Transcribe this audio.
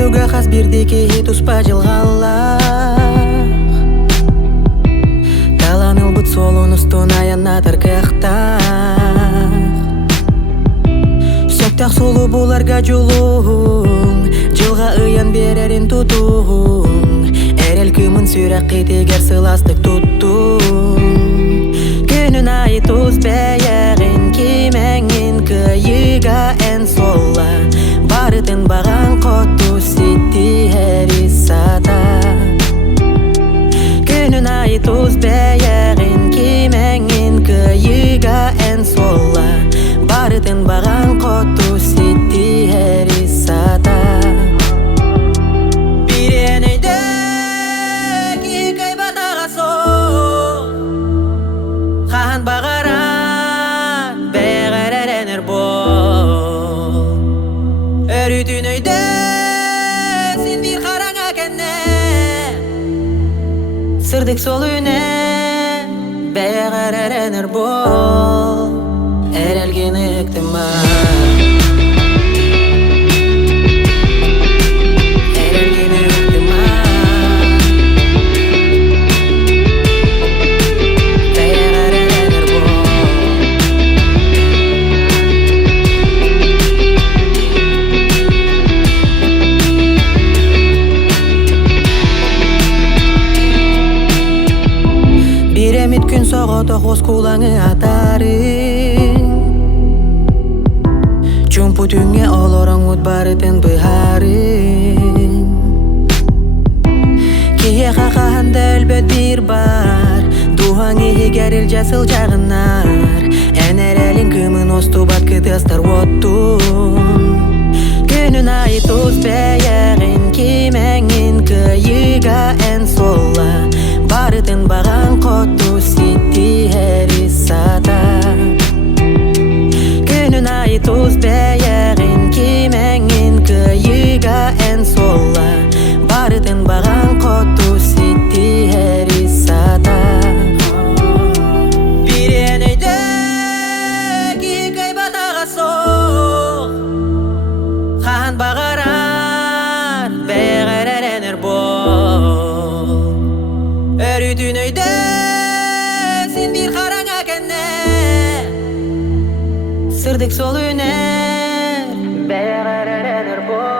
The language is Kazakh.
Күндүгө хас бирдики туспа жылгаллах. Таланыл бут солун устун аянатыр кыяктах. Сөктак сулуу буларга жулуң, жылга ыян берерин тутуң. Эрел кымын сүрөк кетегер сыластык туттуң. Күнүн айы туз бэягын кимеңин кыйыга эн солла. Барытын баган коту ситти эрисата. Күнүн айы туз бэягын кимеңин кыйыга эн солла. Барытын баган коту ситти эрисата. Хан багара бегереренер бол. Өрүтүн өйдө сен бир караңа кенне. Сырдык сол үне бегереренер бол. Эрелген ыктыма. Биремит күн согото хоз кулаңы атарың. Чумпутүңе олороң ут барытын быхарың. Кие какаанда өлбөт бир бар. Дуаңы егерил жасыл жагынар. Энерелин кымын осту баткыты астар оттун. Күнүн айы туз бэягын кимеңин кыйыга эн солла. Барытын баган коту ситти эрисата. Күнүн айы туз бэягын кимеңин кыйыга эн солла. Барытын баган коту ситти эрисата. Бирен өйдө кийкай батага сол. Хан багарар бегереренер бол. Өрүтүн өйдө сен бир караңа кенне. Сырдык сол үнер бегереренер бол.